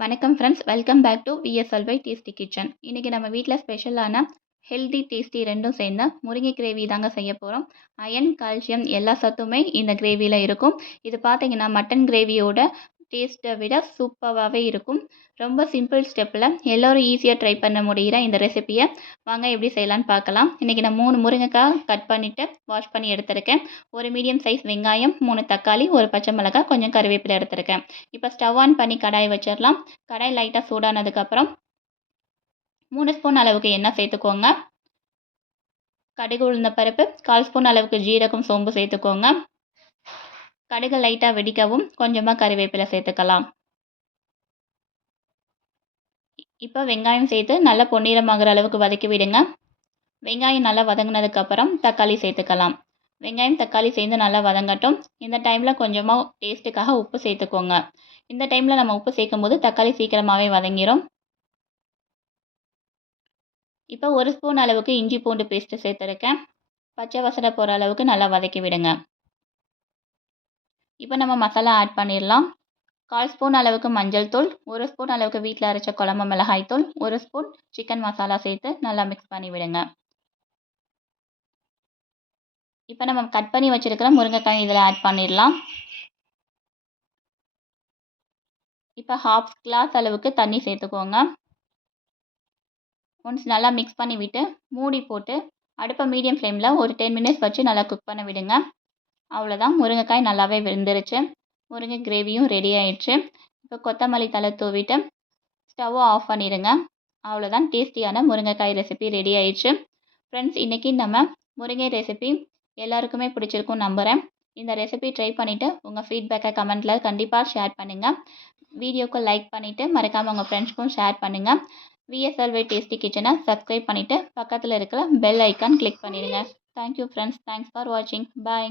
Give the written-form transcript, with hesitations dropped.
வணக்கம் friends, welcome back to விஎஸ்எல்வை tasty kitchen. இன்றைக்கி நம்ம வீட்டில் ஸ்பெஷலான ஹெல்தி டேஸ்டி ரெண்டும் சேர்ந்த முருங்கை கிரேவி தாங்க செய்ய போகிறோம். அயன், கால்சியம் எல்லா சத்துமே இந்த கிரேவியில் இருக்கும். இது பார்த்தீங்கன்னா மட்டன் கிரேவியோட டேஸ்ட்டை விட சூப்பராகவே இருக்கும். ரொம்ப சிம்பிள் ஸ்டெப்பில் எல்லோரும் ஈஸியாக ட்ரை பண்ண முடிகிற இந்த ரெசிபியை வாங்க எப்படி செய்யலான்னு பார்க்கலாம். இன்றைக்கி நான் 3 முருங்கைக்காய் கட் பண்ணிவிட்டு வாஷ் பண்ணி எடுத்திருக்கேன். ஒரு மீடியம் சைஸ் வெங்காயம், 3 தக்காளி, ஒரு பச்சை மிளகாய், கொஞ்சம் கருவேப்பிலை எடுத்திருக்கேன். இப்போ ஸ்டவ் ஆன் பண்ணி கடாய் வச்சிடலாம். கடாய் லைட்டாக சூடானதுக்கப்புறம் 3 ஸ்பூன் அளவுக்கு எண்ணெய் சேர்த்துக்கோங்க. கடுகு, உளுந்த பருப்பு, 1/4 ஸ்பூன் அளவுக்கு ஜீரகம், சோம்பு சேர்த்துக்கோங்க. கடுகு லைட்டாக வெடிக்கவும் கொஞ்சமாக கருவேப்பிலை சேர்த்துக்கலாம். இப்போ வெங்காயம் சேர்த்து நல்லா பொன்னிறமாகிற அளவுக்கு வதக்கி விடுங்க. வெங்காயம் நல்லா வதங்கினதுக்கப்புறம் தக்காளி சேர்த்துக்கலாம். வெங்காயம், தக்காளி சேர்ந்து நல்லா வதங்கட்டும். இந்த டைமில் கொஞ்சமாக டேஸ்ட்டுக்காக உப்பு சேர்த்துக்கோங்க. இந்த டைமில் நம்ம உப்பு சேர்க்கும் போது தக்காளி சீக்கிரமாகவே வதங்கிடும். இப்போ 1 ஸ்பூன் அளவுக்கு இஞ்சி பூண்டு பேஸ்ட்டு சேர்த்துருக்கேன். பச்சை வாசனை போகிற அளவுக்கு நல்லா வதக்கி விடுங்க. இப்போ நம்ம மசாலா ஆட் பண்ணிடலாம். 1/4 ஸ்பூன் அளவுக்கு மஞ்சள் தூள், 1 ஸ்பூன் அளவுக்கு வீட்டில் அரைச்ச குழம்பு மிளகாய் தூள், 1 ஸ்பூன் சிக்கன் மசாலா சேர்த்து நல்லா மிக்ஸ் பண்ணி விடுங்க. இப்போ நம்ம கட் பண்ணி வச்சுருக்கிற முருங்கைக்காய் இதில் ஆட் பண்ணிடலாம். இப்போ 1/2 கிளாஸ் அளவுக்கு தண்ணி சேர்த்துக்கோங்க. ஒன்ஸ் நல்லா மிக்ஸ் பண்ணி விட்டு மூடி போட்டு அடுப்பை மீடியம் ஃப்ளேமில் ஒரு 10 மினிட்ஸ் வச்சு நல்லா குக் பண்ண விடுங்க. அவ்வளோதான், முருங்கைக்காய் நல்லாவே வெந்துருச்சு. முருங்கை கிரேவியும் ரெடி ஆயிடுச்சு. இப்போ கொத்தமல்லி தழை தூவிட்டு ஸ்டவ்வை ஆஃப் பண்ணிடுங்க. அவ்வளோதான், டேஸ்டியான முருங்கைக்காய் ரெசிபி ரெடி ஆயிடுச்சு. ஃப்ரெண்ட்ஸ், இன்றைக்கி நம்ம முருங்கை ரெசிபி எல்லாருக்குமே பிடிச்சிருக்கும் நம்புகிறேன். இந்த ரெசிபி ட்ரை பண்ணிவிட்டு உங்கள் ஃபீட்பேக்கை கமெண்ட்டில் கண்டிப்பாக ஷேர் பண்ணுங்கள். வீடியோக்கு லைக் பண்ணிவிட்டு மறக்காமல் உங்கள் ஃப்ரெண்ட்ஸ்க்கும் ஷேர் பண்ணுங்கள். விஎஸ்எல்வை டேஸ்டி கிச்சனை சப்ஸ்கிரைப் பண்ணிவிட்டு பக்கத்தில் இருக்கிற பெல் ஐக்கான் கிளிக் பண்ணிடுங்க. தேங்க்யூ ஃப்ரெண்ட்ஸ், தேங்க்ஸ் ஃபார் வாட்சிங். பாய்.